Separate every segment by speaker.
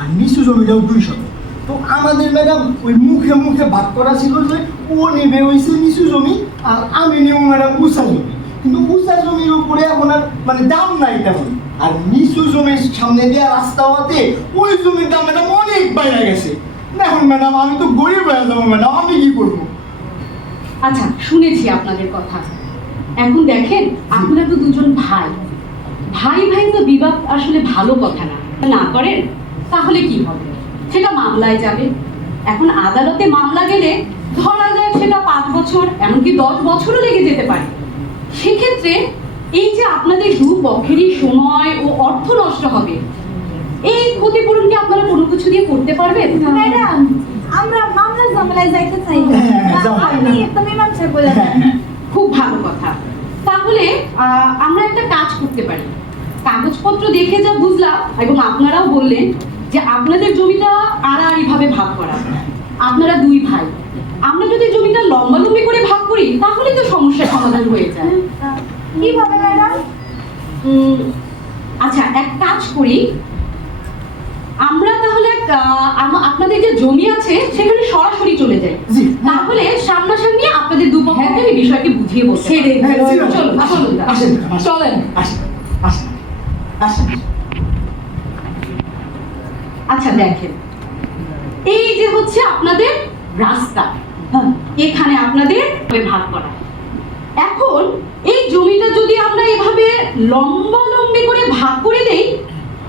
Speaker 1: আর নিচু জমিটাও দুই শতক তো আমাদের ম্যাডাম ওই মুখে মুখে ভাগ করা ছিল যে ও নেবে হয়েছে নিচু জমি, আর আমি নেব ম্যাডাম উঁচা জমি। কিন্তু উঁচা জমির উপরে আর মানে দাম নাই তেমন। আর নিচু জমির সামনে দেওয়া রাস্তা হওয়াতে ওই জমির দাম ম্যাডাম অনেক বাইরে গেছে। এখন ম্যাডাম, আমি তো গরিব হয়ে যাব ম্যাডাম, আমি কি করব?
Speaker 2: আচ্ছা শুনেছি আপনাদের কথা। এখন দেখেন, আপনারা তো দুজন ভাই। ভাই ভাই তো বিবাদ আসলে ভালো কথা না। না করেন? তাহলে কি হবে? সেটা মামলায় যাবে। এখন আদালতে মামলা গেলে ধরা যায় সেটা পাঁচ বছর এমনকি দশ বছরও লেগে যেতে পারে। সেক্ষেত্রে এই যে আপনাদের দু পক্ষেরই সময় ও অর্থ নষ্ট হবে এই ক্ষতিপূরণ কি আপনারা কোনো কিছু দিয়ে করতে পারবেন?
Speaker 3: ম্যাডাম আমরা মামলা ঝামেলায় যাইতে চাই না।
Speaker 1: হ্যাঁ।
Speaker 3: আপনি মীমাংসা বলে
Speaker 2: খুব ভালো কথা। তাহলে আহ, আমরা একটা কাজ করতে পারি। কাগজপত্র দেখে যা বুঝলাম এবং আপনারাও বললেন যে আপনাদের জমিটা আড়াআড়ি ভাবে ভাগ করা। আপনারা দুই ভাই। আমরা যদি জমিটা লম্বালম্বি করে ভাগ করি তাহলে তো সমস্যার সমাধান হয়ে যায়।
Speaker 3: কীভাবে ম্যাডাম?
Speaker 2: আচ্ছা এক কাজ করি। আমরা তাহলে আপনাদের যে জমি আছে সেখানে সরাসরি চলে যাই। তাহলে সামনাসামনি আপনাদের দুপক্ষকে এই বিষয়টি বুঝিয়ে।
Speaker 4: ভালো
Speaker 2: চলুন চলেন
Speaker 1: আসেন আসেন আসেন
Speaker 2: আচ্ছা দেখেন। এই যে হচ্ছে আপনাদের রাস্তা
Speaker 4: হ্যাঁ
Speaker 2: এখানে আপনাদের ভাগ করা। এখন এই জমিটা যদি আমরা এভাবে লম্বা লম্বি করে ভাগ করে দেই,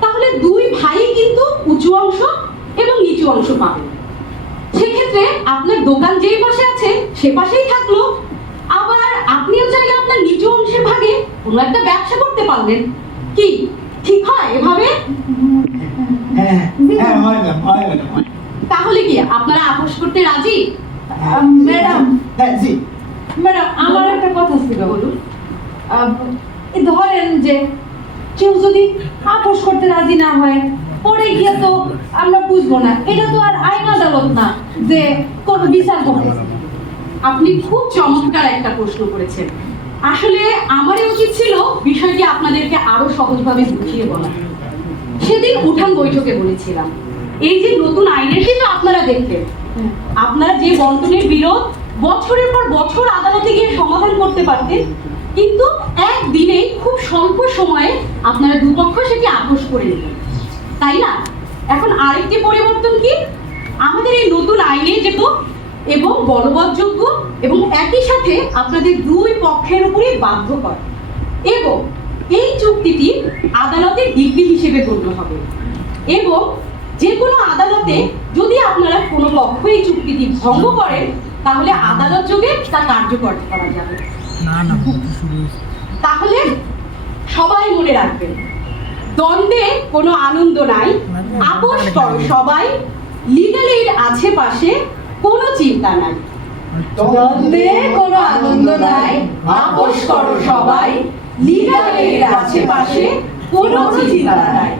Speaker 2: তাহলে দুই ভাই কিন্তু উঁচু অংশ এবং নিচু অংশ পাবে। সেক্ষেত্রে আপনার দোকান যেই পাশে আছে, সে পাশেই থাকল। আবার আপনিও চাইলে আপনার নিচু অংশের ভাগে কোনো একটা ব্যবসা করতে পারলেন। কি? ঠিক হয় এভাবে?
Speaker 1: হ্যাঁ হ্যাঁ হয় ম্যাডাম হয় ম্যাডাম
Speaker 2: তাহলে কি আপনারা আপোষ করতে রাজি?
Speaker 4: ম্যাডাম।
Speaker 1: হ্যাঁ জি।
Speaker 4: ম্যাডাম আমার একটা কথা ছিল।
Speaker 2: বলুন।
Speaker 4: ধরেন যে কেউ যদি আপোষ করতে রাজি না হয় পরে গিয়ে তো আমরা বুঝব না। এটা তো আর আইন আদালত না যে কোনো বিচার করবে।
Speaker 2: আপনি খুব চমৎকার একটা প্রশ্ন করেছেন। আসলে আমারই উচিত ছিল আপনাদেরকে আরও সহজভাবে বুঝিয়ে বলা। সেদিন উঠান বৈঠকে বলেছিলাম, এই যে নতুন আইনের কিন্তু আপনারা দেখলেন আপনারা যে বন্টনের বিরোধ বছরের পর বছর আদালতে গিয়ে সমাধান করতে পারতেন, কিন্তু একদিনেই খুব স্বল্প সময়ে আপনারা দুপক্ষ সেটি আপোষ করে নিলেন। তাই না? এখন আরেকটি পরিবর্তন কি? আমাদের এই নতুন আইনে যেত এবং বলবৎযোগ্য এবং একই সাথে আপনাদের দুই পক্ষের উপরে বাধ্য করে এবং এই চুক্তিটি আদালতের ডিগ্রি হিসেবে গণ্য হবে এবং যে কোনো আদালতে যদি আপনারা কোনো পক্ষ এই চুক্তিটি ভঙ্গ করেন তাহলে আদালত যোগে তা কার্যকর করা যাবে তাহলে সবাই মনে রাখবেন দ্বন্দ্বে কোনো আনন্দ নাই আপোষ করো সবাই লিগাল এইড আছে পাশে কোনো চিন্তা নাই
Speaker 4: দ্বন্দ্বে কোনো আনন্দ নাই
Speaker 2: লিগাল এর আশেপাশে কোনো চিন্তা নাই।